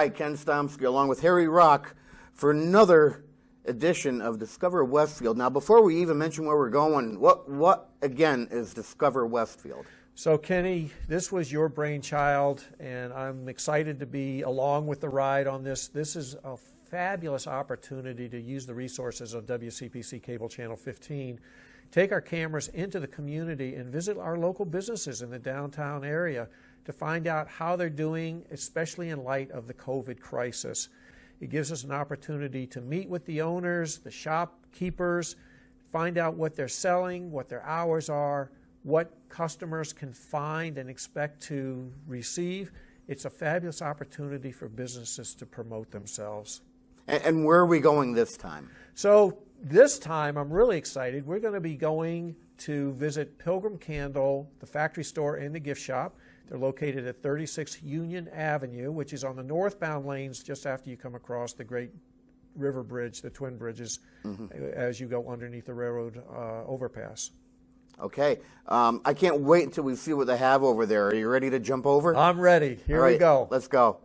Hi, Ken Stomsky along with Harry Rock for another edition of Discover Westfield. Now, before we even mention where we're going, what again is Discover Westfield? So, Kenny, this was your brainchild, and I'm excited to be along with the ride on this. This is a fabulous opportunity to use the resources of WCPC Cable Channel 15, take our cameras into the community and visit our local businesses in the downtown area to find out how they're doing, especially in light of the COVID crisis. It gives us an opportunity to meet with the owners, the shopkeepers, find out what they're selling, what their hours are, what customers can find and expect to receive. It's a fabulous opportunity for businesses to promote themselves. And where are we going this time? So this time, I'm really excited. We're going to be going to visit Pilgrim Candle, the factory store and the gift shop. They're located at 36 Union Avenue, which is on the northbound lanes just after you come across the great river bridge, the twin bridges, as you go underneath the railroad overpass. Okay. I can't wait until we see what they have over there. Are you ready to jump over? I'm ready. Here we go. Let's go.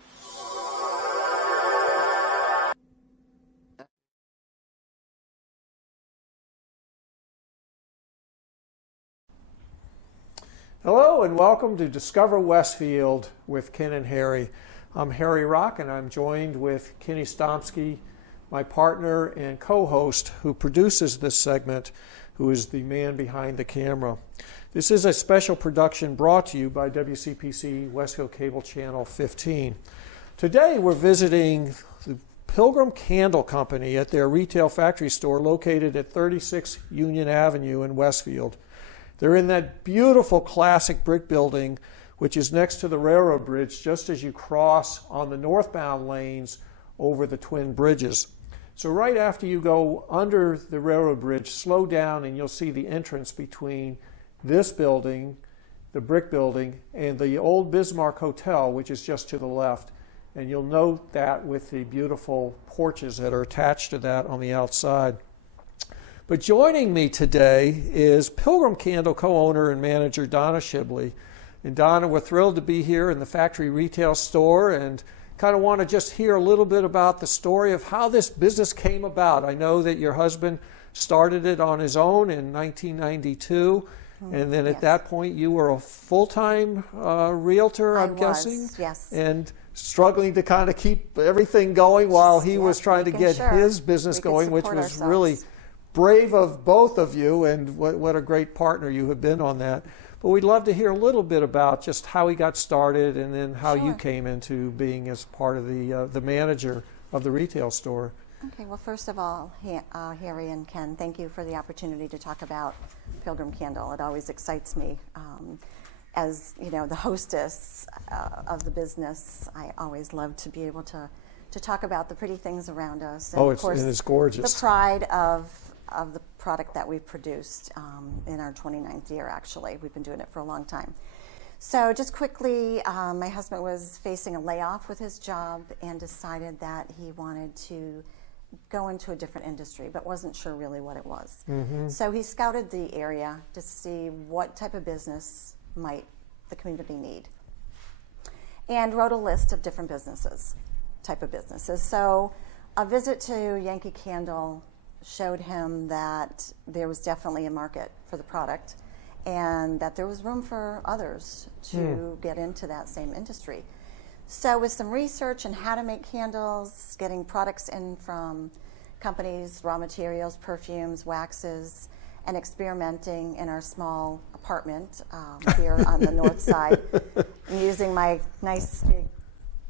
Hello and welcome to Discover Westfield with Ken and Harry. I'm Harry Rock and I'm joined with Kenny Stomsky, my partner and co-host who produces this segment, who is the man behind the camera. This is a special production brought to you by WCPC Westfield Cable Channel 15. Today we're visiting the Pilgrim Candle Company at their retail factory store located at 36 Union Avenue in Westfield. They're in that beautiful classic brick building, which is next to the railroad bridge, just as you cross on the northbound lanes over the twin bridges. So right after you go under the railroad bridge, slow down and you'll see the entrance between this building, the brick building, and the old Bismarck Hotel, which is just to the left. And you'll note that with the beautiful porches that are attached to that on the outside. But joining me today is Pilgrim Candle co-owner and manager Donna Shibley. And Donna, we're thrilled to be here in the factory retail store and kind of want to just hear a little bit about the story of how this business came about. I know that your husband started it on his own in 1992, and then at that point you were a full-time realtor, I'm guessing? Yes. And struggling to kind of keep everything going while he was trying to get his business going, which was really brave of both of you, and what a great partner you have been on that. But we'd love to hear a little bit about just how he got started and then how you came into being as part of the manager of the retail store. Okay, well, first of all, Harry and Ken, thank you for the opportunity to talk about Pilgrim Candle. It always excites me. As you know, the hostess of the business, I always love to be able to talk about the pretty things around us. And of course, it's gorgeous. The pride of the product that we've produced in our 29th year, actually. We've been doing it for a long time. So just quickly, my husband was facing a layoff with his job and decided that he wanted to go into a different industry, but wasn't sure really what it was. So he scouted the area to see what type of business might the community need, and wrote a list of different type of businesses. So a visit to Yankee Candle showed him that there was definitely a market for the product and that there was room for others to get into that same industry. So with some research on how to make candles, getting products in from companies, raw materials, perfumes, waxes, and experimenting in our small apartment here on the north side, and using my nice big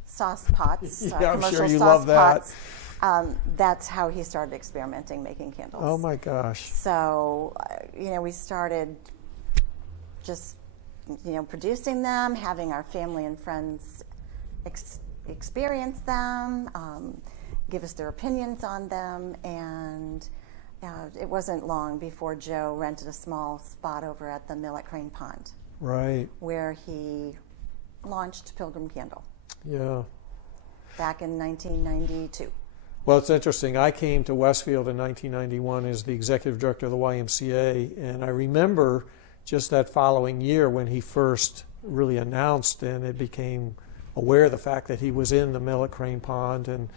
sauce pots, I'm commercial sure you sauce love that. pots. That's how he started experimenting, making candles. Oh my gosh. So, we started just, producing them, having our family and friends experience them, give us their opinions on them, and it wasn't long before Joe rented a small spot over at the mill at Crane Pond. Right. Where he launched Pilgrim Candle. Yeah. Back in 1992. Well, it's interesting. I came to Westfield in 1991 as the executive director of the YMCA, and I remember just that following year when he first really announced, and it became aware of the fact that he was in the mill at Crane Pond, and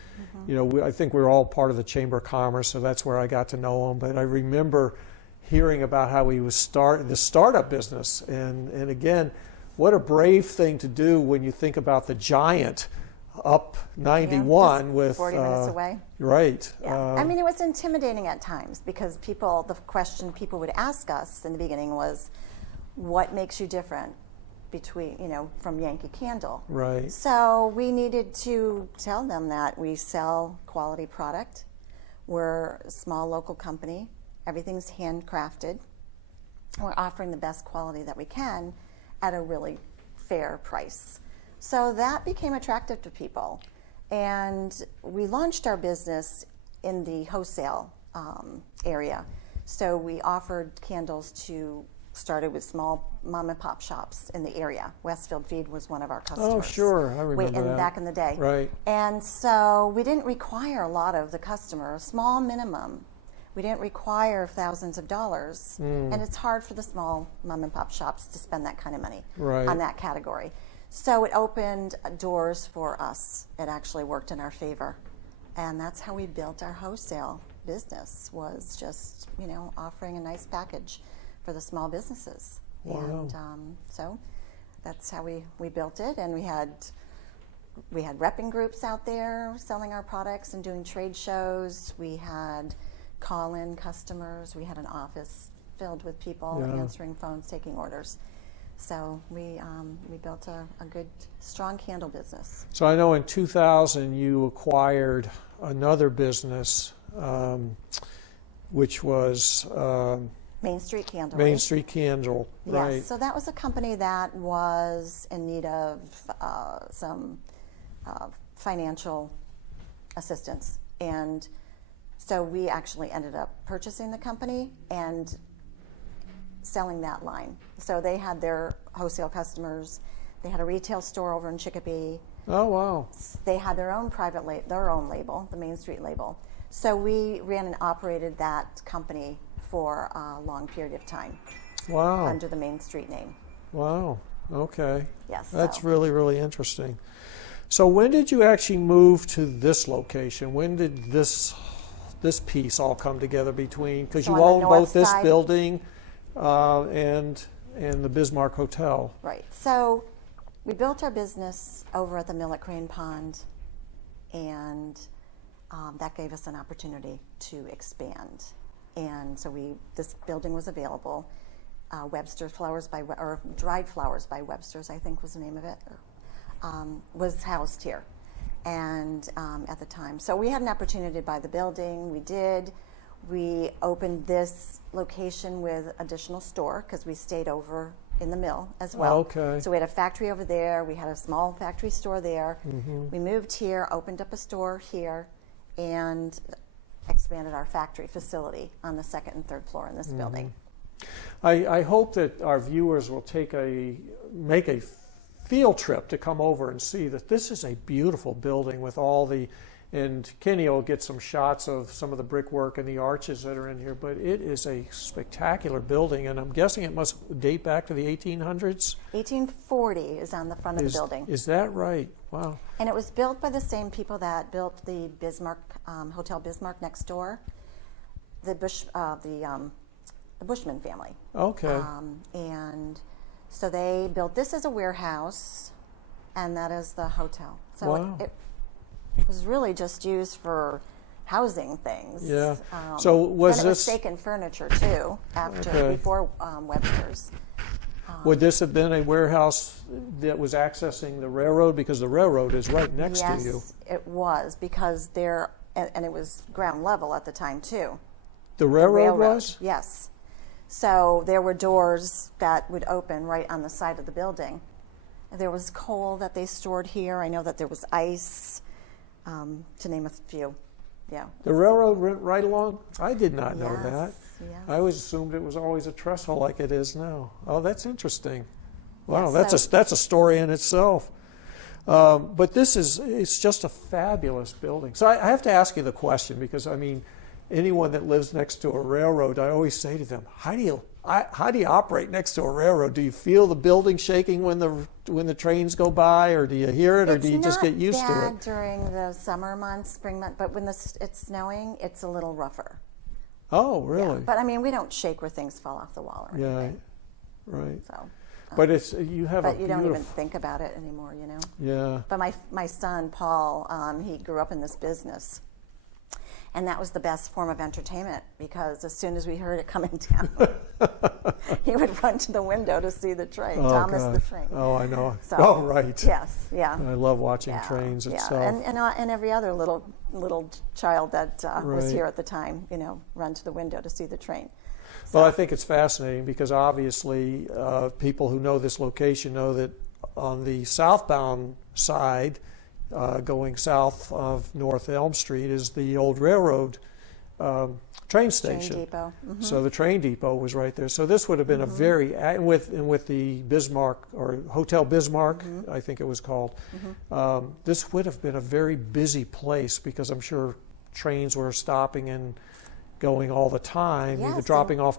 I think we were all part of the Chamber of Commerce, so that's where I got to know him. But I remember hearing about how he was the startup business, and again, what a brave thing to do when you think about the giant up 91 with 40 minutes away. Right. Yeah. I mean, it was intimidating at times because the question people would ask us in the beginning was, what makes you different from Yankee Candle? Right. So we needed to tell them that we sell quality product. We're a small local company. Everything's handcrafted. We're offering the best quality that we can at a really fair price. So that became attractive to people. And we launched our business in the wholesale area. So we offered candles started with small mom and pop shops in the area. Westfield Feed was one of our customers. Oh, sure. I remember that. Back in the day. Right. And so we didn't require a lot of the customer, a small minimum. We didn't require thousands of dollars. And it's hard for the small mom and pop shops to spend that kind of money on that category. So it opened doors for us. It actually worked in our favor. And that's how we built our wholesale business, was just, offering a nice package for the small businesses. Wow. And so that's how we built it. And we had repping groups out there selling our products and doing trade shows. We had call-in customers. We had an office filled with people answering phones, taking orders. So we built a good, strong candle business. So I know in 2000 you acquired another business, which was Main Street Candle. Main Street Candle, right? Yes. So that was a company that was in need of some financial assistance, and so we actually ended up purchasing the company and selling that line. So they had their wholesale customers. They had a retail store over in Chicopee. Oh, wow. They had their own their own label, the Main Street label. So we ran and operated that company for a long period of time. Wow. Under the Main Street name. Wow. Okay. Yes. That's really, really interesting. So when did you actually move to this location? When did this piece all come together between, because you own both this building and the Bismarck Hotel? Right. So we built our business over at the mill at Crane Pond, and that gave us an opportunity to expand. And so this building was available. Webster's Flowers or Dried Flowers by Webster's, I think was the name of it, was housed here. And at the time, so we had an opportunity to buy the building. We did. We opened this location with additional store because we stayed over in the mill as well. Okay. So we had a factory over there. We had a small factory store there. Mm-hmm. We moved here, opened up a store here, and expanded our factory facility on the second and third floor in this building. I hope that our viewers will make a field trip to come over and see that this is a beautiful building with and Kenny will get some shots of some of the brickwork and the arches that are in here, but it is a spectacular building, and I'm guessing it must date back to the 1800s? 1840 is on the front of the building. Is that right? Wow. And it was built by the same people that built the Bismarck, Hotel Bismarck next door, the Bushman family. Okay. And so they built this as a warehouse, and that is the hotel. So wow. It was really just used for housing things. Yeah. So was it was taken furniture too before Webster's. Would this have been a warehouse that was accessing the railroad, because the railroad is right next to you? Yes, it was, because and it was ground level at the time too. The railroad was? Yes. So there were doors that would open right on the side of the building. There was coal that they stored here. I know that there was ice, to name a few. Yeah. The railroad went right along? I did not know that. Yes. I always assumed it was always a trestle like it is now. Oh, that's interesting. Wow, Yes, that's a story in itself. But it's just a fabulous building. So I have to ask you the question, because I mean, anyone that lives next to a railroad, I always say to them, how do you operate next to a railroad? Do you feel the building shaking when the trains go by, or do you hear it, or do you just get used to it? It's not bad during the summer months, spring months, but when it's snowing, it's a little rougher. Oh, really? Yeah. But I mean, we don't shake where things fall off the wall or anything. Right. So. But you have a But you don't even think about it anymore, you know. Yeah. But my son Paul, he grew up in this business. And that was the best form of entertainment, because as soon as we heard it coming down, he would run to the window to see the train. Oh, Thomas gosh. the train. Oh, I know. So, oh, right. Yes, yeah. I love watching trains itself. And every other little child that was Right. here at the time, you know, run to the window to see the train. Well, I think it's fascinating because obviously people who know this location know that on the southbound side, going south of North Elm Street, is the old railroad train station. Train depot. Mm-hmm. So the train depot was right there. So this would have been a very, with the Bismarck, or Hotel Bismarck, I think it was called, this would have been a very busy place, because I'm sure trains were stopping and going all the time, Yes, either dropping off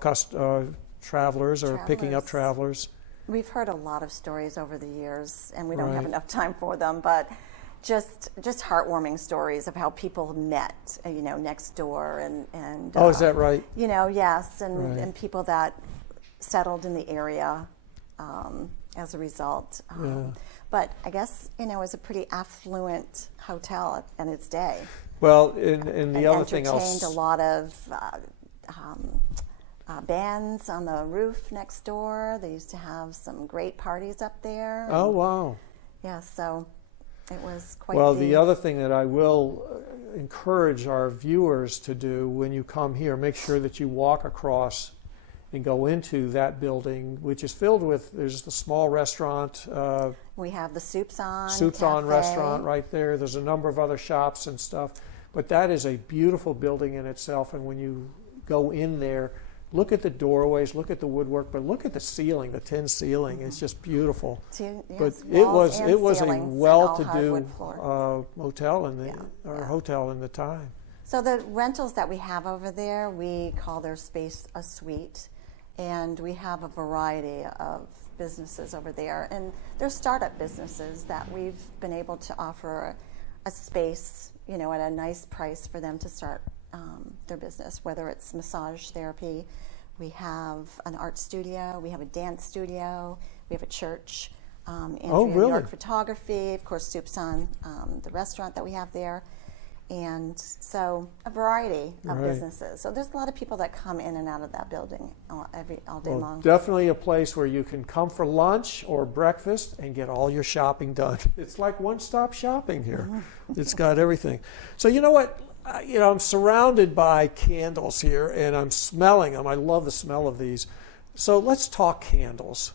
travelers or picking up travelers. We've heard a lot of stories over the years, and we don't have Right. enough time for them, but just heartwarming stories of how people met, you know, next door, and Oh, is that right? you know, yes, and, Right. and people that settled in the area as a result. But I guess, you know, it was a pretty affluent hotel in its day. Well, and the other thing entertained else, a lot of bands on the roof next door. They used to have some great parties up there. oh wow. Yeah, so it was quite. Well, the other thing that I will encourage our viewers to do when you come here, make sure that you walk across and go into that building, which is filled with, there's the small restaurant, we have the Soups On Soups-On Cafe. restaurant right there. There's a number of other shops and stuff. But that is a beautiful building in itself. And when you go in there, look at the doorways, look at the woodwork, but look at the ceiling, the tin ceiling. It's just beautiful. But it was a well-to-do motel hotel in the time. So the rentals that we have over there, we call their space a suite, and we have a variety of businesses over there, and they're startup businesses that we've been able to offer a space, you know, at a nice price for them to start their business, whether it's massage therapy. We have an art studio, we have a dance studio, we have a church, Andrea York Photography, of course, Soups On, the restaurant that we have there. And so a variety of businesses. So there's a lot of people that come in and out of that building all day long. Definitely a place where you can come for lunch or breakfast and get all your shopping done. It's like one-stop shopping here. It's got everything. So you know what? I'm surrounded by candles here, and I'm smelling them. I love the smell of these. So let's talk candles.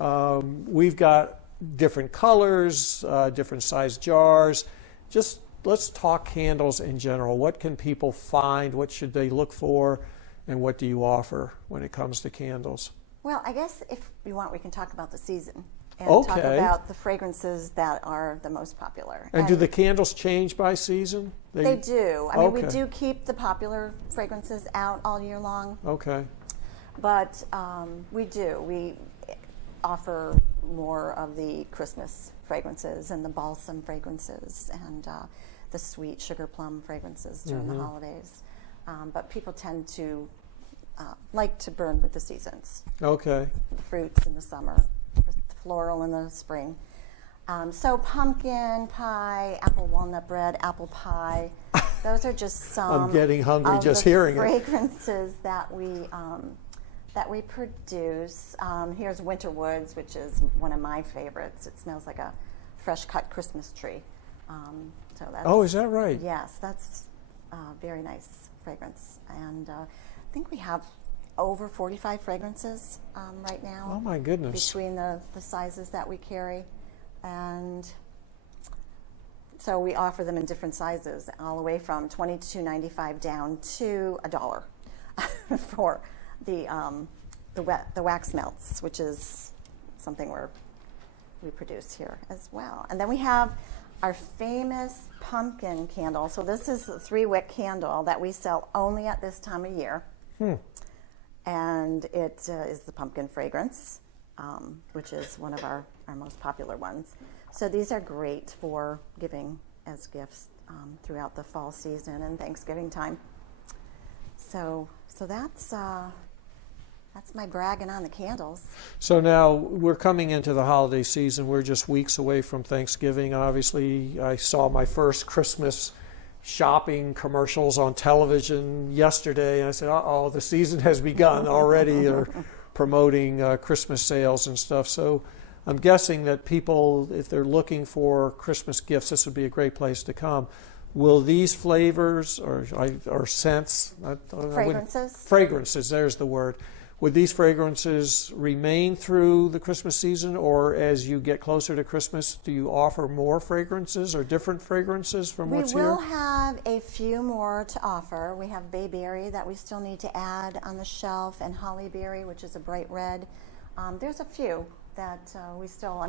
We've got different colors, different size jars. Just let's talk candles in general. What can people find? What should they look for? And what do you offer when it comes to candles? Well, I guess if you want, we can talk about the season and Okay. talk about the fragrances that are the most popular. And do the candles change by season? They do. I mean, we Okay. do keep the popular fragrances out all year long, Okay. but we offer more of the Christmas fragrances and the balsam fragrances and the sweet sugar plum fragrances during the holidays. But people tend to like to burn with the seasons. Okay. The fruits in the summer, the floral in the spring. So pumpkin pie, apple walnut bread, apple pie. Those are just some. I'm getting hungry of just the hearing it. fragrances that we produce. Here's Winter Woods, which is one of my favorites. It smells like a fresh cut Christmas tree. So that's, Oh, is that right? yes, that's very nice fragrance. And I think we have over 45 fragrances right now. Oh my goodness. Between the sizes that we carry. And so we offer them in different sizes, all the way from $22.95 down to $1 for the wax melts, which is something we produce here as well. And then we have our famous pumpkin candle. So this is a 3-wick candle that we sell only at this time of year. And it is the pumpkin fragrance, which is one of our most popular ones. So these are great for giving as gifts throughout the fall season and Thanksgiving time. So that's my bragging on the candles. So now we're coming into the holiday season. We're just weeks away from Thanksgiving. Obviously, I saw my first Christmas shopping commercials on television yesterday, and I said, "Uh-oh, the season has begun already." They're promoting Christmas sales and stuff. So I'm guessing that people, if they're looking for Christmas gifts, this would be a great place to come. Will these flavors or scents, fragrances, there's the word, would these fragrances remain through the Christmas season, or as you get closer to Christmas, do you offer more fragrances or different fragrances from what's here? We will have a few more to offer. We have bayberry that we still need to add on the shelf, and hollyberry, which is a bright red. There's a few that we still,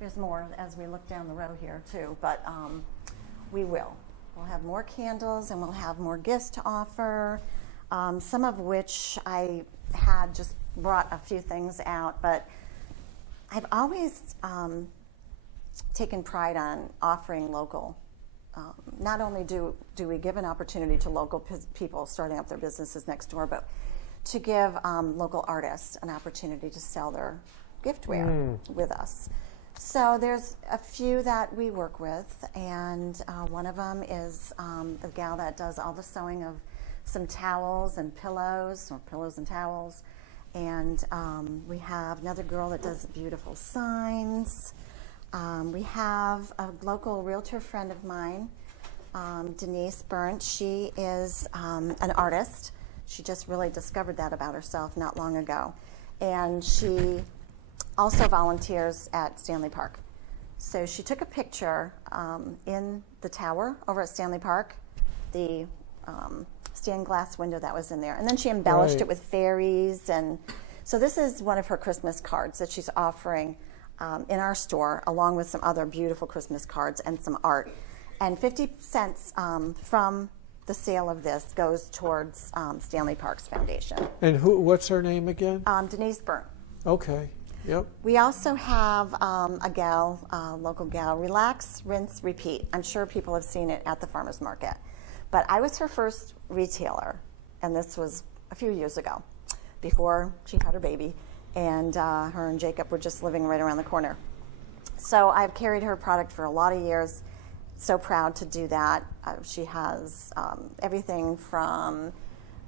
there's more as we look down the road here too, but we'll have more candles and we'll have more gifts to offer, some of which I had just brought a few things out, but I've always taken pride on offering local. Not only do we give an opportunity to local people starting up their businesses next door, but to give local artists an opportunity to sell their giftware with us. So there's a few that we work with, and one of them is a gal that does all the sewing of some towels and pillows, or pillows and towels. And we have another girl that does beautiful signs. We have a local realtor friend of mine, Denise Burnt. She is an artist. She just really discovered that about herself not long ago. And she also volunteers at Stanley Park. So she took a picture in the tower over at Stanley Park, the stained glass window that was in there. And then she embellished it with fairies. And so this is one of her Christmas cards that she's offering in our store, along with some other beautiful Christmas cards and some art. And 50 cents from the sale of this goes towards Stanley Park's foundation. And what's her name again? Denise Burnt. Okay. Yep. We also have a gal, local gal, Relax, Rinse, Repeat. I'm sure people have seen it at the farmer's market. But I was her first retailer, and this was a few years ago, before she had her baby, and her and Jacob were just living right around the corner. So I've carried her product for a lot of years. So proud to do that. She has everything from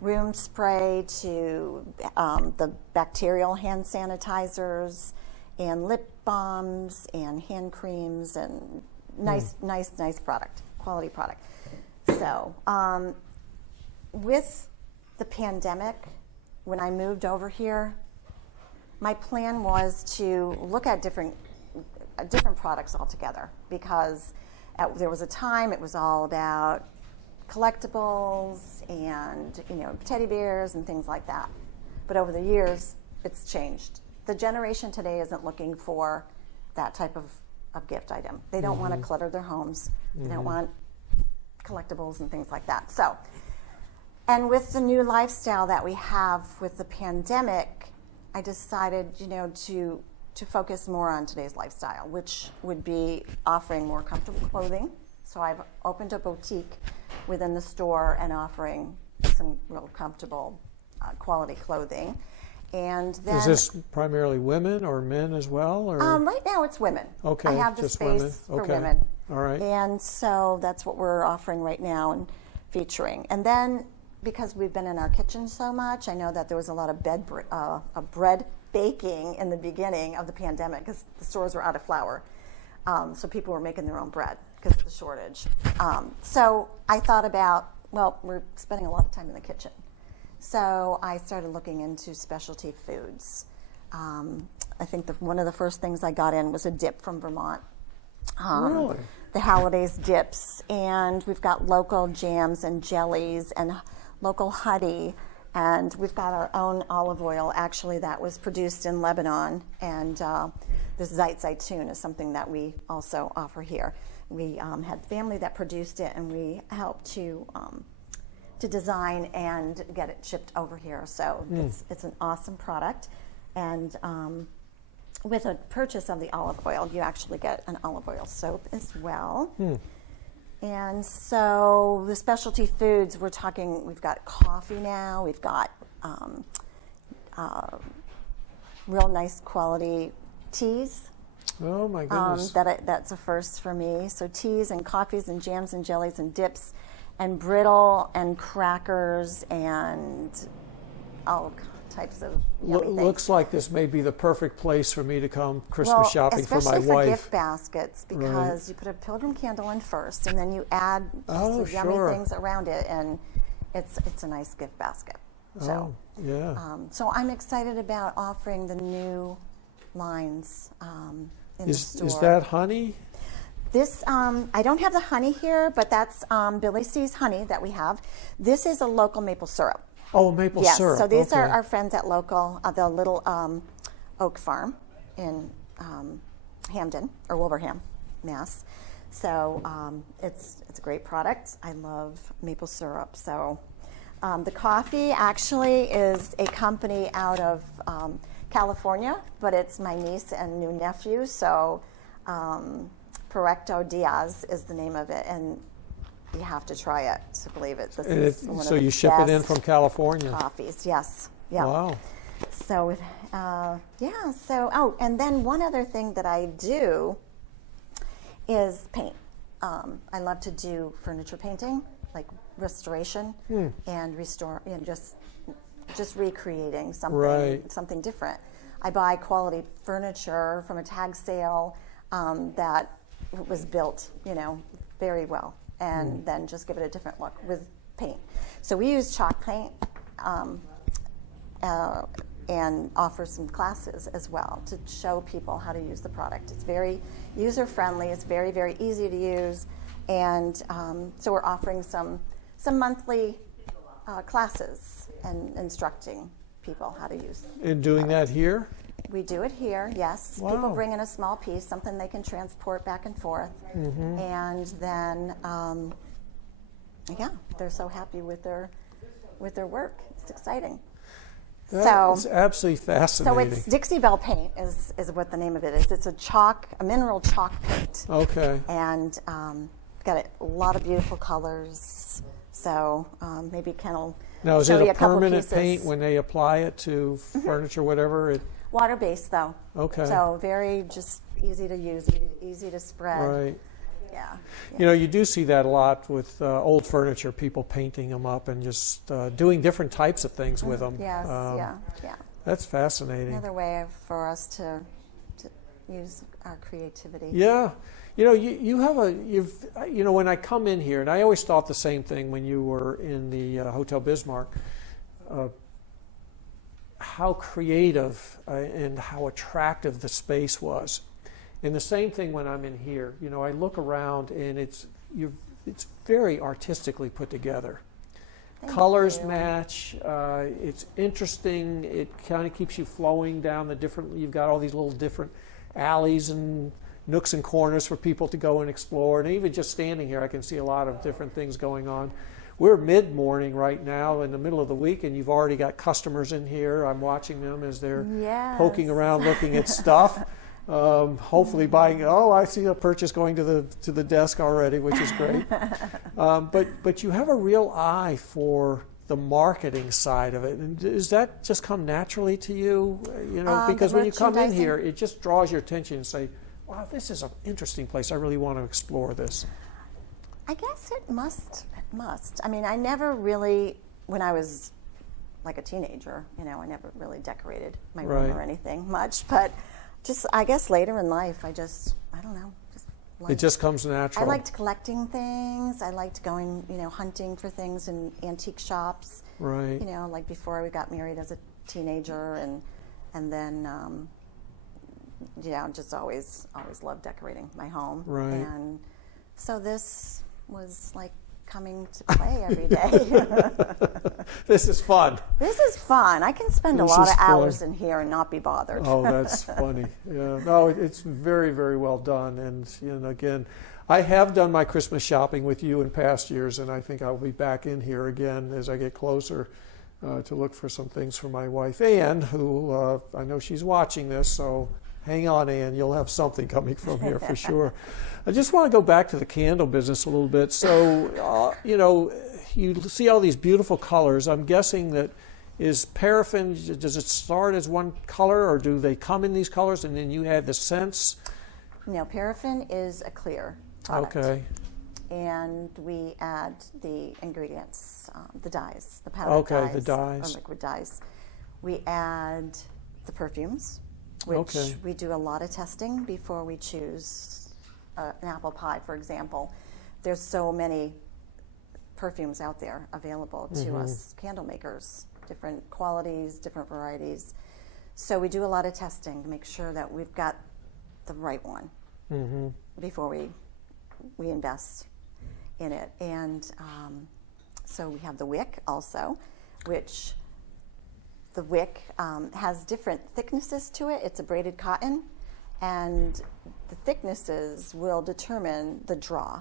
room spray to the bacterial hand sanitizers and lip balms and hand creams and nice product, quality product. So with the pandemic, when I moved over here, my plan was to look at different products altogether, because there was a time it was all about collectibles and teddy bears and things like that. But over the years, it's changed. The generation today isn't looking for that type of gift item. They don't want to clutter their homes. They don't want collectibles and things like that. So, and with the new lifestyle that we have with the pandemic, I decided, to focus more on today's lifestyle, which would be offering more comfortable clothing. So I've opened a boutique within the store and offering some real comfortable quality clothing. And then, is this primarily women or men as well? Or? Right now it's women. Okay, I have the just space women. for women. All right. And so that's what we're offering right now and featuring. And then, because we've been in our kitchen so much, I know that there was a lot of bread baking in the beginning of the pandemic, because the stores were out of flour. So people were making their own bread because of the shortage. So I thought about, we're spending a lot of time in the kitchen. So I started looking into specialty foods. I think one of the first things I got in was a dip from Vermont. Really? The holidays dips. And we've got local jams and jellies and local honey. And we've got our own olive oil, actually, that was produced in Lebanon. And this Zayt Zaytun is something that we also offer here. We had family that produced it, and we helped to design and get it shipped over here. So it's an awesome product. And with a purchase of the olive oil, you actually get an olive oil soap as well. And so the specialty foods, we've got coffee now, we've got real nice quality teas. Oh my goodness. That's a first for me. So teas and coffees and jams and jellies and dips and brittle and crackers and all types of yummy things. Looks like this may be the perfect place for me to come Christmas shopping for my wife. Especially for gift baskets, because you put a Pilgrim candle in first, and then you add some yummy things around it, and it's a nice gift basket. So, so I'm excited about offering the new lines in the store. Is that honey? This, I don't have the honey here, but that's Billy C's honey that we have. This is a local maple syrup. Oh, maple syrup. Yes, so these are our friends at local, the little oak farm in Hamden, or Wilbraham, Mass. So it's a great product. I love maple syrup. So the coffee actually is a company out of California, but it's my niece and new nephew. So Parecto Diaz is the name of it, and you have to try it to believe it. This is one so of the you ship it in best from California? coffees, yes. Yeah. Wow. So, and then one other thing that I do is paint. I love to do furniture painting, like restoration and restore, just recreating something different. I buy quality furniture from a tag sale that was built, very well, and then just give it a different look with paint. So we use chalk paint and offer some classes as well to show people how to use the product. It's very user-friendly. It's very, very easy to use, and so we're offering some monthly classes and instructing people how to use. And doing that here? We do it here, yes. Wow. People bring in a small piece, something they can transport back and forth, and then, they're so happy with their work. It's exciting. It's absolutely fascinating. So it's Dixie Belle paint is what the name of it is. It's a mineral chalk paint. Okay. And got a lot of beautiful colors. So maybe Ken will now, is show it you a a couple permanent pieces. paint when they apply it to furniture, whatever? Water-based, though. Okay. So very just easy to use, easy to spread. Right. Yeah. You do see that a lot with old furniture, people painting them up and just doing different types of things with them. Yes, yeah. That's fascinating. Another way for us to use our creativity. Yeah. When I come in here, and I always thought the same thing when you were in the Hotel Bismarck, how creative and how attractive the space was. And the same thing when I'm in here. I look around and it's very artistically put together. Colors match. It's interesting. It kind of keeps you flowing down you've got all these little different alleys and nooks and corners for people to go and explore. And even just standing here, I can see a lot of different things going on. We're mid-morning right now in the middle of the week, and you've already got customers in here. I'm watching them as they're poking around looking at stuff. Hopefully buying, I see a purchase going to the desk already, which is great. But you have a real eye for the marketing side of it. And does that just come naturally to you? Because when you come in here, it just draws your attention and say, wow, this is an interesting place. I really want to explore this. I guess it must. I mean, I never really, when I was like a teenager, I never really decorated my room or anything much, but just, I guess later in life, I don't know. It just comes natural. I liked collecting things. I liked going, hunting for things in antique shops. Right. Like before we got married as a teenager, and then, just always loved decorating my home. Right. And so this was like coming to play every day. This is fun. This is fun. I can spend a This lot is of fun. hours in here and not be bothered. Oh, that's funny. Yeah. No, it's very, very well done. And again, I have done my Christmas shopping with you in past years, and I think I'll be back in here again as I get closer to look for some things for my wife, Ann, who I know she's watching this, so hang on, Ann. You'll have something coming from here for sure. I just want to go back to the candle business a little bit. So, you see all these beautiful colors. I'm guessing that is paraffin, does it start as one color, or do they come in these colors and then you add the scents? No, paraffin is a clear product. Okay. And we add the ingredients, the dyes, the powdered Okay, dyes, the dyes. or liquid dyes. We add the perfumes, which Okay. we do a lot of testing before we choose an apple pie, for example. There's so many perfumes out there available to us candle makers, different qualities, different varieties. So we do a lot of testing to make sure that we've got the right one before we invest in it. And so we have the wick also, which the wick has different thicknesses to it. It's a braided cotton, and the thicknesses will determine the draw.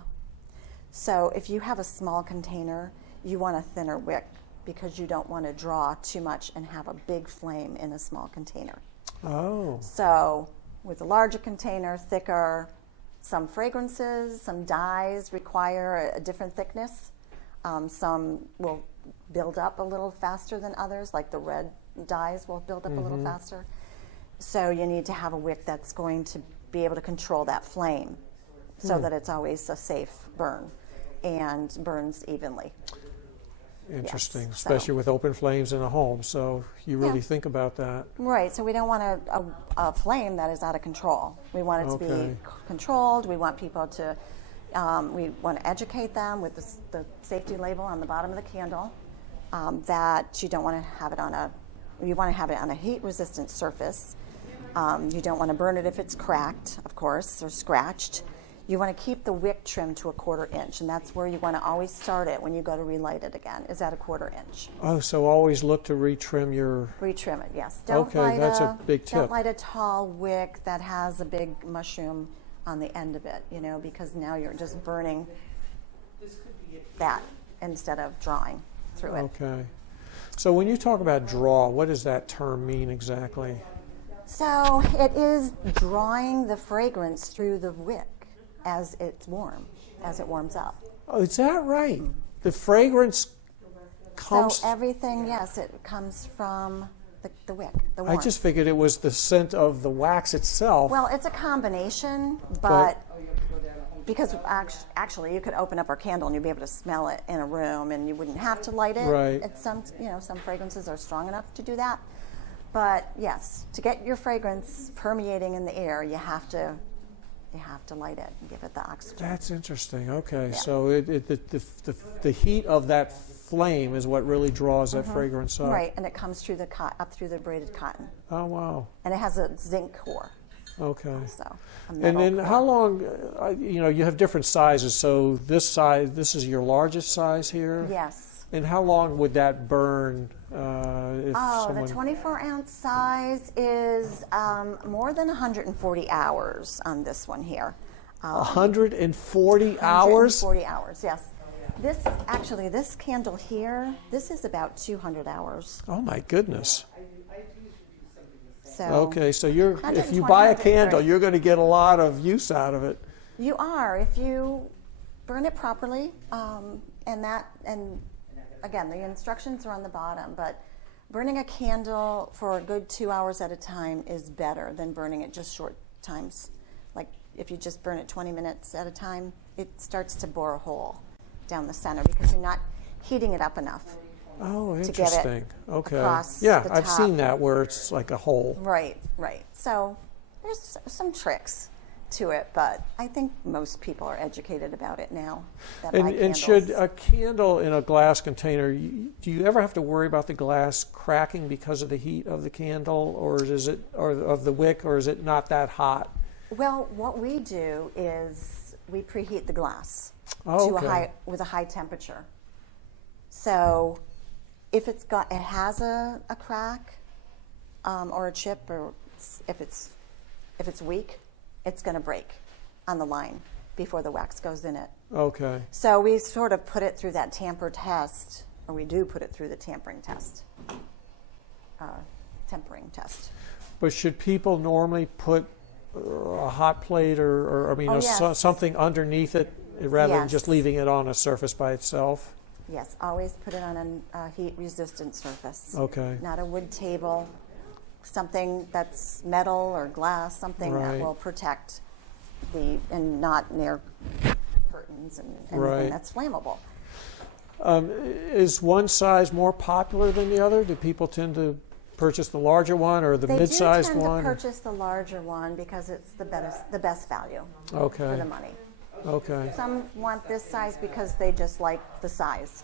So if you have a small container, you want a thinner wick because you don't want to draw too much and have a big flame in a small container. Oh. So with a larger container, thicker, some fragrances, some dyes require a different thickness. Some will build up a little faster than others, like the red dyes will build up a little faster. So you need to have a wick that's going to be able to control that flame so that it's always a safe burn and burns evenly. Interesting, Yes, especially so. with open flames in a home. So you really Yeah. think about that. Right, so we don't want a flame that is out of control. We want it to Okay. be controlled. We want people to, we want to educate them with the safety label on the bottom of the candle that you don't want to have it on you want to have it on a heat-resistant surface. You don't want to burn it if it's cracked, of course, or scratched. You want to keep the wick trim to a 1/4 inch, and that's where you want to always start it when you go to relight it again, is at a 1/4 inch. Oh, so always look to retrim your... Retrim it, yes. Don't Okay, light that's a big Don't tip. light a tall wick that has a big mushroom on the end of it, because now you're just burning that instead of drawing through it. Okay. So when you talk about draw, what does that term mean exactly? So it is drawing the fragrance through the wick as it's warm, as it warms up. Oh, is that right? The fragrance comes... So everything, yes, it comes from the wick, the I warmth. just figured it was the scent of the wax itself. Well, it's a combination, but because actually you could open up our candle and you'd be able to smell it in a room and you wouldn't have to light it. Right. It's some fragrances are strong enough to do that. But yes, to get your fragrance permeating in the air, you have to light it and give it the oxygen. That's interesting. Okay, Yeah. so the heat of that flame is what really draws that fragrance up. Right, and it comes through up through the braided cotton, Oh, wow. and it has a zinc core. Okay. So a And metal then core. how long, you have different sizes. So this is your largest size here? Yes. And how long would that burn if Oh, someone... the 24-ounce size is more than 140 hours on this one here. 140 hours? 140 hours, yes. This candle here, this is about 200 hours. Oh, my goodness. So Okay, so if you 120, buy a candle, 130. you're going to get a lot of use out of it. you are, if you burn it properly, and again, the instructions are on the bottom, but burning a candle for a good 2 hours at a time is better than burning it just short times. Like if you just burn it 20 minutes at a time, it starts to bore a hole down the center because you're not heating it up enough. Oh, get it interesting. Okay. across Yeah, the I've top. seen that where it's like a hole. Right. So there's some tricks to it, but I think most people are educated about it now. That buy And should candles. a candle in a glass container, do you ever have to worry about the glass cracking because of the heat of the candle, or of the wick, or is it not that hot? Well, what we do is we preheat the glass Oh, to okay. with a high temperature. So if it has a crack or a chip, or if it's weak, it's going to break on the line before the wax goes in it. Okay. So we sort of put it through that tamper test, or we do put it through the tempering test. But should people normally put a hot plate or I mean, Oh, yes. something underneath it rather than Yes. just leaving it on a surface by itself? Yes, always put it on a heat-resistant surface. Okay. Not a wood table, something that's metal or glass, something Right. that will protect and not near curtains and anything Right. that's flammable. Is one size more popular than the other? Do people tend to purchase the larger one or the They mid-sized do tend one? to purchase the larger one because it's the best value for Okay. the money. Okay. Some want this size because they just like the size.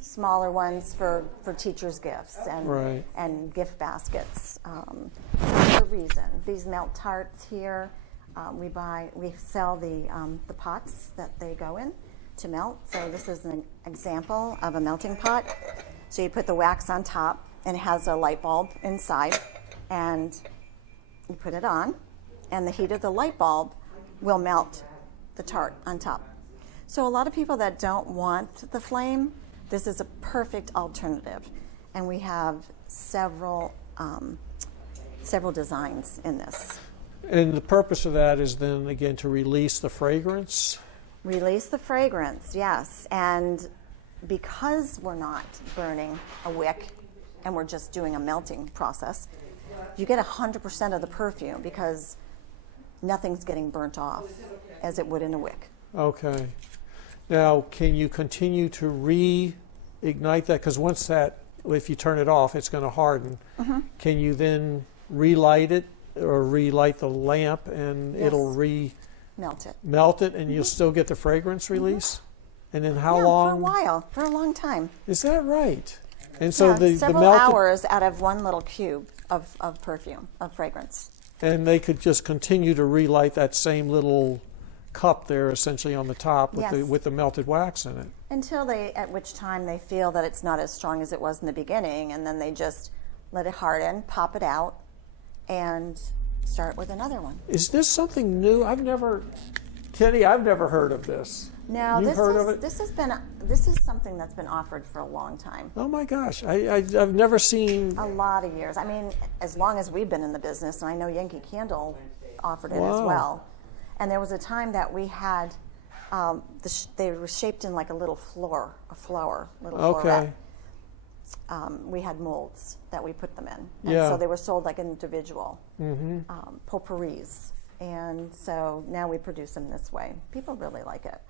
Smaller ones for teachers' gifts Right. and gift baskets. For a reason. These melt tarts here, we sell the pots that they go in to melt. So this is an example of a melting pot. So you put the wax on top, and it has a light bulb inside, and you put it on, and the heat of the light bulb will melt the tart on top. So a lot of people that don't want the flame, this is a perfect alternative. And we have several designs in this. And the purpose of that is then, again, to release the fragrance? Release the fragrance, yes. And because we're not burning a wick and we're just doing a melting process, you get 100% of the perfume because nothing's getting burnt off as it would in a wick. Okay. Now, can you continue to reignite that? Because once if you turn it off, it's going to harden. Mm-hmm. Can you then relight it or relight the lamp and Yes. it'll Melt it. and you'll still get the fragrance release? And then how Yeah, long? for a long time. Is that right? And so the several melted, hours out of one little cube of perfume, of fragrance. and they could just continue to relight that same little cup there, essentially on the top with Yes. the melted wax in it. At which time they feel that it's not as strong as it was in the beginning, and then they just let it harden, pop it out, and start with another one. Is this something new? Kenny, I've never heard of this. No, You've heard of it? this is something that's been offered for a long time. Oh my gosh, I've never seen. A lot of years. I mean, as long as we've been in the business, and I know Yankee Candle offered it as Wow. well. And there was a time that we had, they were shaped in like a little flower, little Okay. floret. We had molds that we put them in. And Yeah. so they were sold like individual potpourris. And so now we produce them this way. People really like it.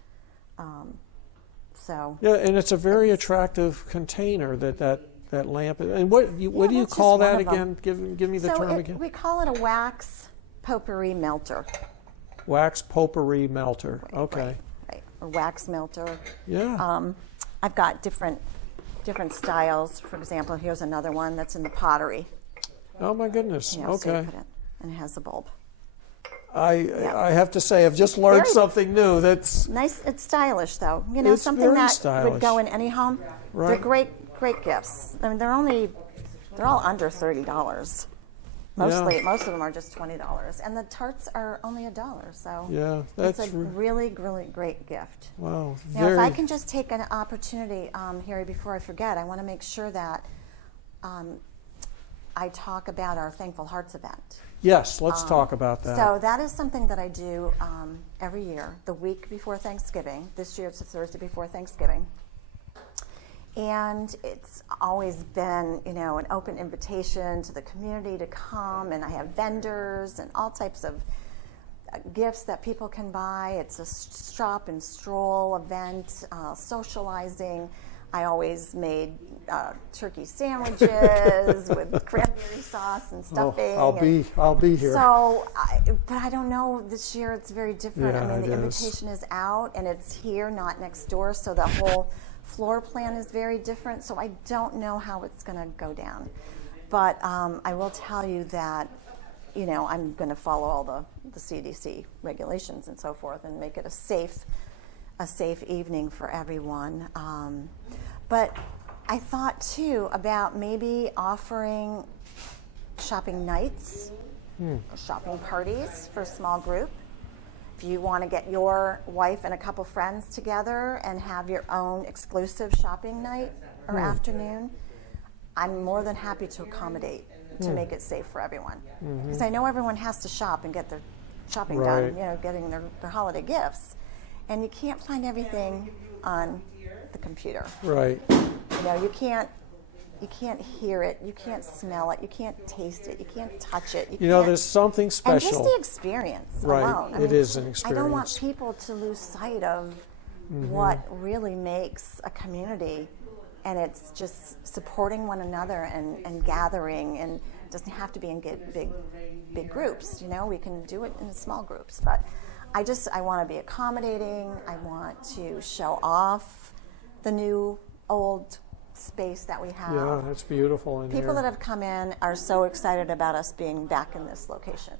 Yeah, and it's a very attractive container that lamp. And what do you that's call just that one of again? Give me the term again. We call it a wax potpourri melter. Wax potpourri melter. Okay. Right. Or wax melter. Yeah. I've got different styles. For example, here's another one that's in the pottery. Oh my goodness. You know, so Okay. you put it, and it has a bulb. I have to say, I've just learned Very- something new. That's Nice. It's stylish, though. You know, It's something very that stylish. would go in any home. Right. They're great gifts. I mean, they're all under $30. Most of them are just $20, and the tarts are only $1. So yeah. it's That's a really great gift. wow. Now, if Very. I can just take an opportunity, Harry, before I forget, I want to make sure that I talk about our Thankful Hearts event. Yes. Let's talk about that. So that is something that I do every year, the week before Thanksgiving. This year it's the Thursday before Thanksgiving. And it's always been, an open invitation to the community to come, and I have vendors and all types of gifts that people can buy. It's a shop and stroll event, socializing. I always made turkey sandwiches with cranberry sauce and stuffing. I'll be here. So, but I don't know, this year it's very different. Yeah, I mean, it the is. invitation is out and it's here, not next door, so the whole floor plan is very different. So I don't know how it's going to go down. But I will tell you that I'm going to follow all the CDC regulations and so forth and make it a safe evening for everyone. But I thought too about maybe offering shopping nights, or shopping parties for a small group. If you want to get your wife and a couple friends together and have your own exclusive shopping night or afternoon, I'm more than happy to accommodate to make it safe for everyone. Because I know everyone has to shop and get their shopping done, getting their holiday gifts. And you can't find everything on the computer. Right. You can't hear it, you can't smell it, you can't taste it, you can't touch it. There's something special. And just the experience alone. It is an experience. I don't want people to lose sight of what really makes a community, and it's just supporting one another and gathering, and it doesn't have to be in big groups. We can do it in small groups, but I want to be accommodating. I want to show off the new old space that we have. Yeah, that's beautiful in People here. that have come in are so excited about us being back in this location.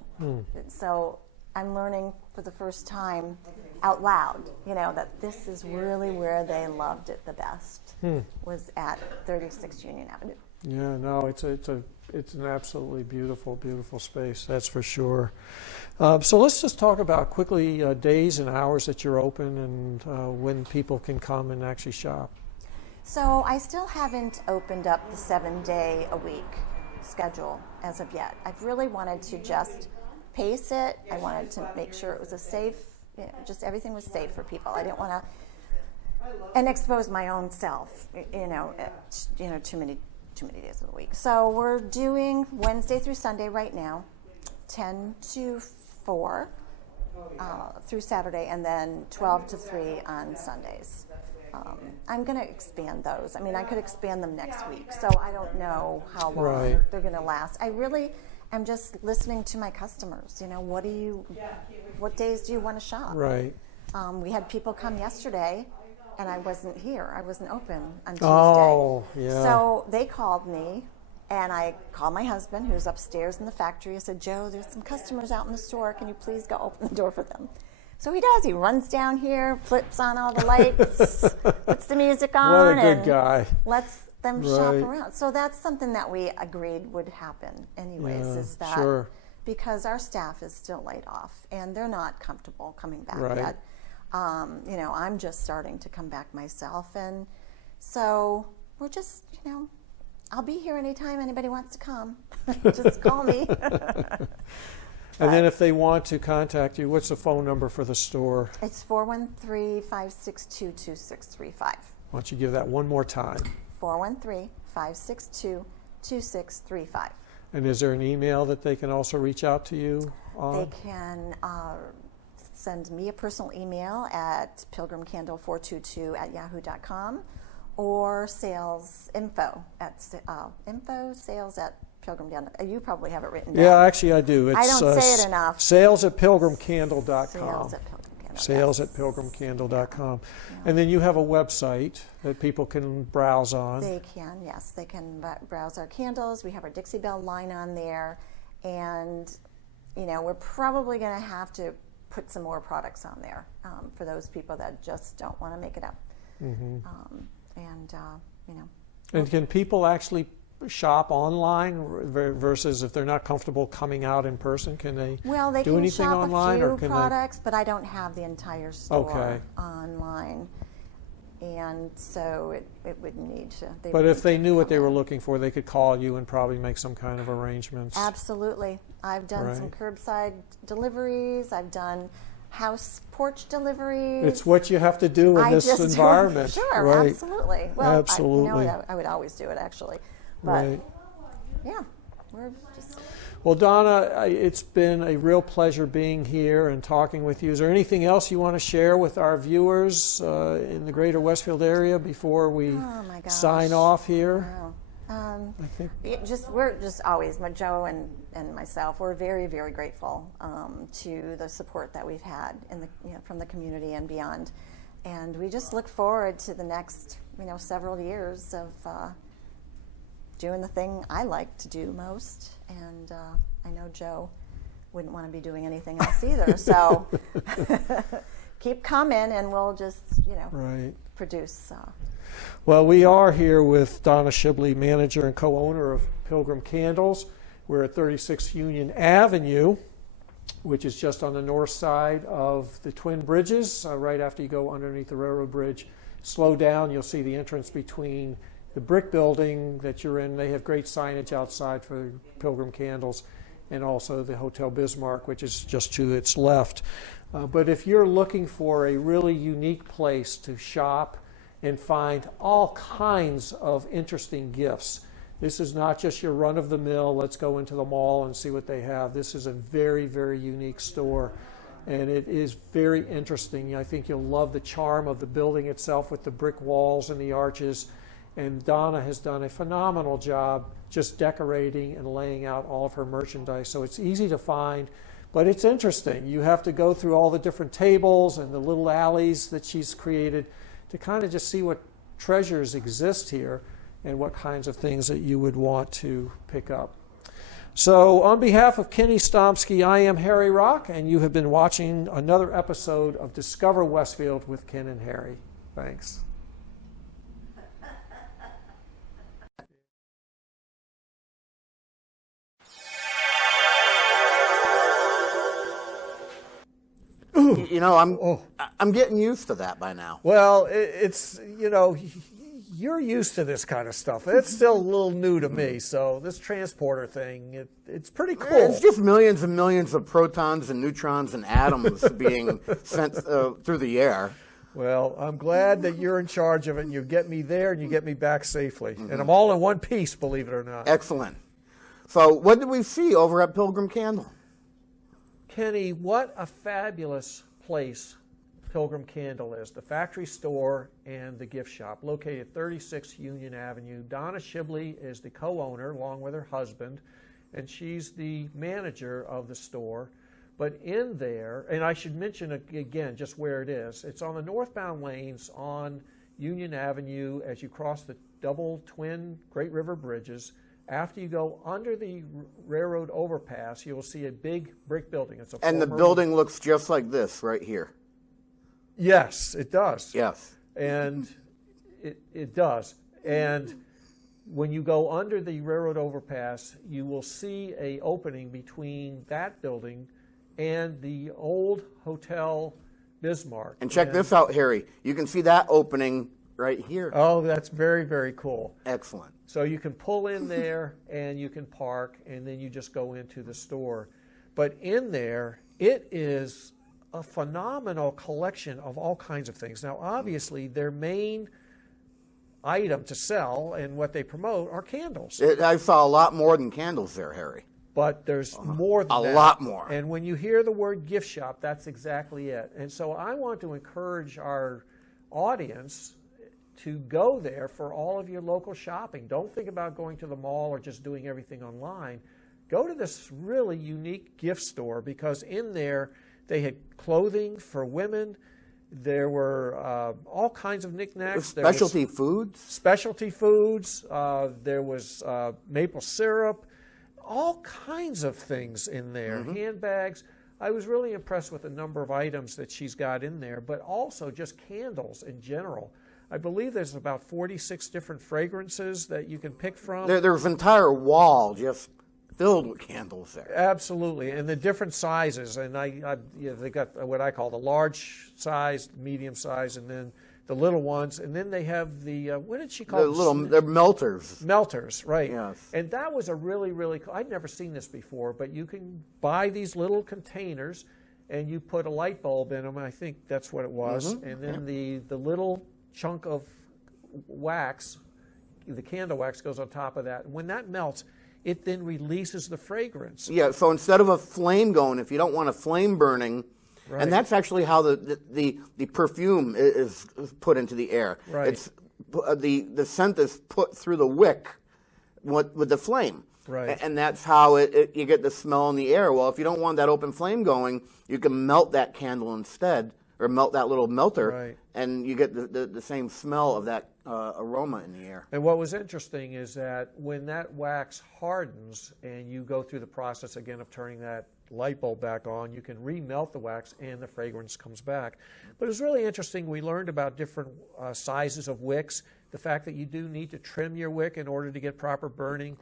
So I'm learning for the first time out loud, that this is really where they loved it the best, was at 36 Union Avenue. Yeah, no, it's an absolutely beautiful, beautiful space, that's for sure. So let's just talk about quickly days and hours that you're open and when people can come and actually shop. So I still haven't opened up the 7-day-a-week schedule as of yet. I've really wanted to just pace it. I wanted to make sure it was a safe, just everything was safe for people. I didn't want to and expose my own self, too many days of the week. So we're doing Wednesday through Sunday right now, 10 to 4 through Saturday, and then 12 to 3 on Sundays. I'm going to expand those. I mean, I could expand them next week, so I don't know how long they're going to last. I really am just listening to my customers. What days do you want to shop? Right. We had people come yesterday, and I wasn't here. I wasn't open on Tuesday. Oh, yeah. So they called me, and I called my husband, who's upstairs in the factory. I said, Joe, there's some customers out in the store. Can you please go open the door for them? So he does. He runs down here, flips on all the lights, puts the music on, What a good guy. lets them shop around. So that's something that we agreed would happen anyways, is that because our staff is still laid off and they're not comfortable coming back yet. I'm just starting to come back myself, and so we're just, I'll be here anytime anybody wants to come. Just call me. And then if they want to contact you, what's the phone number for the store? It's 413-562-2635. Why don't you give that one more time? 413-562-2635. And is there an email that they can also reach out to you on? They can send me a personal email at pilgrimcandle422@yahoo.com or sales info at Pilgrim. You probably have it written down. Yeah, actually I do. It's, I don't say it enough. Sales at pilgrimcandle.com. Sales at Pilgrimcandle. Sales at pilgrimcandle.com. And then you have a website that people can browse on. They can, yes. They can browse our candles. We have our Dixie Belle line on there. And, we're probably going to have to put some more products on there for those people that just don't want to make it up. And can people actually shop online versus if they're not comfortable coming out in person? Can they do anything online? Well, they can shop or a few products, but I don't have the entire store Okay. online. And so it would need to. But if they knew what they were looking for, they could call you and probably make some kind of arrangements. Absolutely. I've done some curbside deliveries. I've done house porch deliveries. It's what you have to do in this environment. Sure, right. absolutely. Well, absolutely. I would always do it, actually. But, yeah, we're just... Well, Donna, it's been a real pleasure being here and talking with you. Is there anything else you want to share with our viewers in the greater Westfield area before we sign off here? Wow. I think we're just always, Joe and myself, we're very, very grateful to the support that we've had from the community and beyond. And we just look forward to the next, several years of doing the thing I like to do most, and I know Joe wouldn't want to be doing anything else either. So keep coming, and we'll just, produce. Well, we are here with Donna Shibley, manager and co-owner of Pilgrim Candles. We're at 36 Union Avenue, which is just on the north side of the Twin Bridges, right after you go underneath the railroad bridge. Slow down, you'll see the entrance between the brick building that you're in. They have great signage outside for Pilgrim Candles, and also the Hotel Bismarck, which is just to its left. But if you're looking for a really unique place to shop and find all kinds of interesting gifts, this is not just your run-of-the-mill, let's go into the mall and see what they have. This is a very, very unique store, and it is very interesting. I think you'll love the charm of the building itself with the brick walls and the arches. And Donna has done a phenomenal job just decorating and laying out all of her merchandise. So it's easy to find, but it's interesting. You have to go through all the different tables and the little alleys that she's created to kind of just see what treasures exist here and what kinds of things that you would want to pick up. So on behalf of Kenny Stomsky, I am Harry Rock, and you have been watching another episode of Discover Westfield with Ken and Harry. Thanks. I'm getting used to that by now. Well, it's, you're used to this kind of stuff. It's still a little new to me. So this transporter thing, it's pretty cool. It's just millions and millions of protons and neutrons and atoms being sent through the air. Well, I'm glad that you're in charge of it, and you get me there and you get me back safely. Mm-hmm. And I'm all in one piece, believe it or not. Excellent. So what did we see over at Pilgrim Candle? Kenny, what a fabulous place Pilgrim Candle is. The factory store and the gift shop located at 36 Union Avenue. Donna Shibley is the co-owner along with her husband, and she's the manager of the store. But in there, and I should mention again just where it is, it's on the northbound lanes on Union Avenue as you cross the double twin Great River bridges. After you go under the railroad overpass, you will see a big brick building. And the building looks just like this right here. Yes, it does. Yes. And it does. And when you go under the railroad overpass, you will see an opening between that building and the old Hotel Bismarck. And check this out, Harry. You can see that opening right here. Oh, that's very, very cool. Excellent. So you can pull in there and you can park, and then you just go into the store. But in there, it is a phenomenal collection of all kinds of things. Now, obviously, their main item to sell and what they promote are candles. I saw a lot more than candles there, Harry. But there's more than that. A lot more. And when you hear the word gift shop, that's exactly it. And so I want to encourage our audience to go there for all of your local shopping. Don't think about going to the mall or just doing everything online. Go to this really unique gift store, because in there they had clothing for women. There were all kinds of knickknacks. Specialty foods? Specialty foods. There was maple syrup. All kinds of things in there. Mm-hmm. Handbags. I was really impressed with the number of items that she's got in there, but also just candles in general. I believe there's about 46 different fragrances that you can pick from. There's an entire wall just filled with candles there. Absolutely, and the different sizes. And they got what I call the large size, medium size, and then the little ones. And then they have the, what did she call them? They're melters. Melters, right. Yes. And that was a really, really cool. I'd never seen this before, but you can buy these little containers, and you put a light bulb in them. I think that's what it was. Mm-hmm. And then the little chunk of wax, the candle wax, goes on top of that. And when that melts, it then releases the fragrance. Yeah, so instead of a flame going, if you don't want a flame burning, right. And that's actually how the perfume is put into the air. Right. It's the scent is put through the wick with the flame. Right. And that's how you get the smell in the air. Well, if you don't want that open flame going, you can melt that candle instead or melt that little melter, Right. and you get the same smell of that aroma in the air. And what was interesting is that when that wax hardens and you go through the process again of turning that light bulb back on, you can remelt the wax and the fragrance comes back. But it was really interesting. We learned about different sizes of wicks, the fact that you do need to trim your wick in order to get proper burning.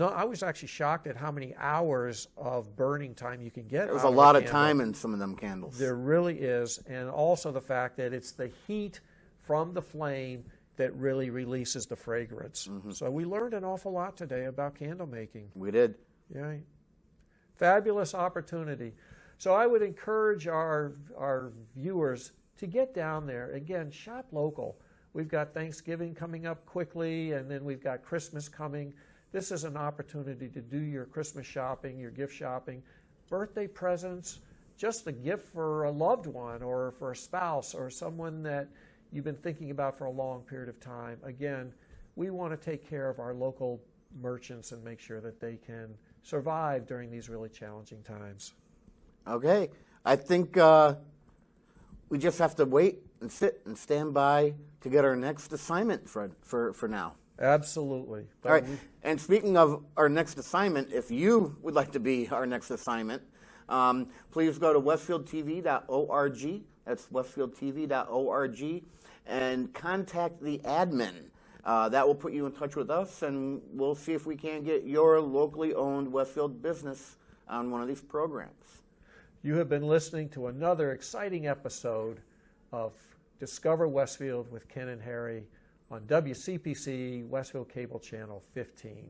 I was actually shocked at how many hours of burning time you can get. There was a lot of time in some of them candles. There really is, and also the fact that it's the heat from the flame that really releases the fragrance. So we learned an awful lot today about candle making. We did. Yeah. Fabulous opportunity. So I would encourage our viewers to get down there. Again, shop local. We've got Thanksgiving coming up quickly, and then we've got Christmas coming. This is an opportunity to do your Christmas shopping, your gift shopping, birthday presents, just a gift for a loved one or for a spouse or someone that you've been thinking about for a long period of time. Again, we want to take care of our local merchants and make sure that they can survive during these really challenging times. Okay. I think we just have to wait and sit and stand by to get our next assignment, Fred, for now. Absolutely. All right. And speaking of our next assignment, if you would like to be our next assignment, please go to westfieldtv.org. That's westfieldtv.org, and contact the admin. That will put you in touch with us, and we'll see if we can get your locally owned Westfield business on one of these programs. You have been listening to another exciting episode of Discover Westfield with Ken and Harry on WCPC Westfield Cable Channel 15.